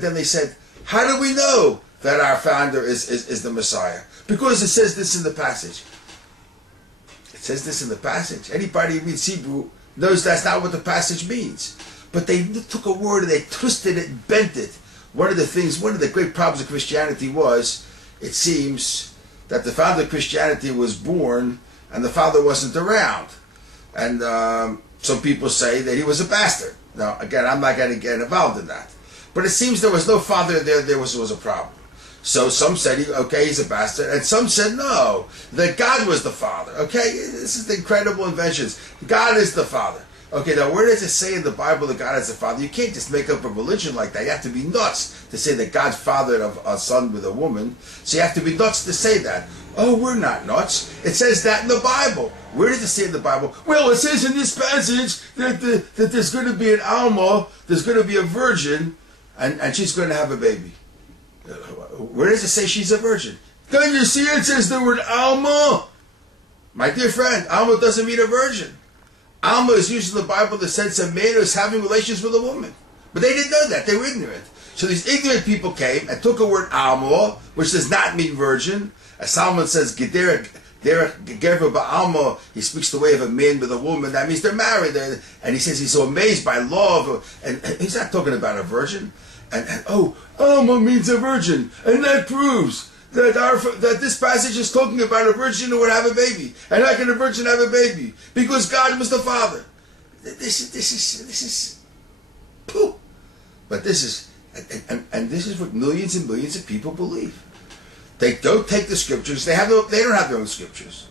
then they said, how do we know that our founder is the Messiah? Because it says this in the passage. It says this in the passage. Anybody who reads Hebrew knows that's not what the passage means. But they took a word and they twisted it and bent it. One of the great problems of Christianity was, it seems, that the founder of Christianity was born and the father wasn't around. And some people say that he was a bastard. Now, again, I'm not going to get involved in that. But it seems there was no father there was a problem. So some said, he's a bastard. And some said, no, that God was the father. Okay, this is the incredible inventions. God is the father. Okay, now where does it say in the Bible that God is the father? You can't just make up a religion like that. You have to be nuts to say that God fathered a son with a woman. So you have to be nuts to say that. Oh, we're not nuts. It says that in the Bible. Where does it say in the Bible? Well, it says in this passage that there's going to be an Alma, there's going to be a virgin, and she's going to have a baby. Where does it say she's a virgin? Don't you see it says the word Alma? My dear friend, Alma doesn't mean a virgin. Alma is used in the Bible in the sense of man who's having relations with a woman. But they didn't know that. They were ignorant. So these ignorant people came and took a word Alma, which does not mean virgin. As Solomon says, Geder ba'alma, he speaks the way of a man with a woman. That means they're married. And he says he's so amazed by love. And he's not talking about a virgin. And Alma means a virgin. And that proves that this passage is talking about a virgin who would have a baby. And how can a virgin have a baby? Because God was the father. This is pooh. But this is, and this is what millions and millions of people believe. They don't take the scriptures. They don't have their own scriptures,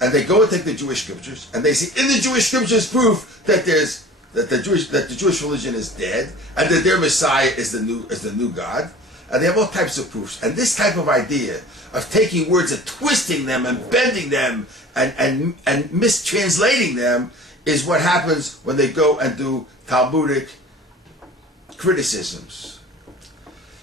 and they go and take the Jewish scriptures, and they see in the Jewish scriptures proof that the Jewish religion is dead, and that their Messiah is the new God, and they have all types of proofs. And this type of idea of taking words and twisting them and bending them and mistranslating them is what happens when they go and do Talmudic criticisms.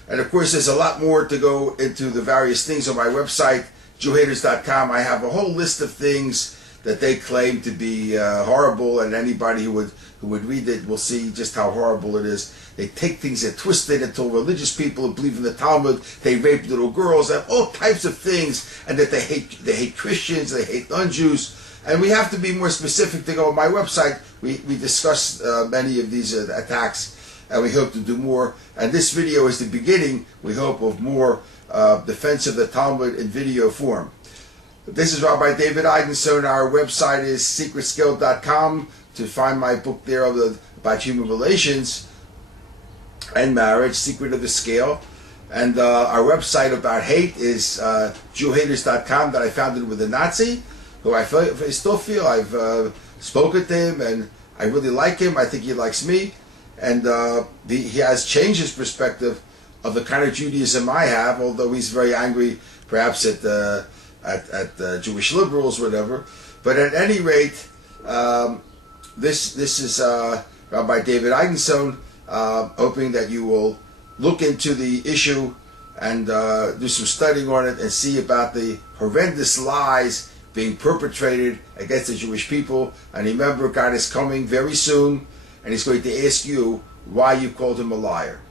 And of course, there's a lot more to go into the various things on my website, JewHaters.com. I have a whole list of things that they claim to be horrible, and anybody who would read it will see just how horrible it is. They take things and twist it until religious people who believe in the Talmud, they rape little girls, they have all types of things, and that they hate Christians, they hate non-Jews. And we have to be more specific to go on my website. We discuss many of these attacks, and we hope to do more. And this video is the beginning, we hope, of more defense of the Talmud in video form. This is Rabbi Dovid Eidensohn. Our website is secretscale.com to find my book there about human relations and marriage, Secret of the Scale. And our website about hate is JewHaters.com, that I founded with a Nazi, who I still feel I've spoken to him, and I really like him. I think he likes me. And he has changed his perspective of the kind of Judaism I have, although he's very angry, perhaps at Jewish liberals, whatever. But at any rate, this is Rabbi Dovid Eidensohn, hoping that you will look into the issue and do some studying on it and see about the horrendous lies being perpetrated against the Jewish people. And remember, God is coming very soon, and he's going to ask you why you called him a liar.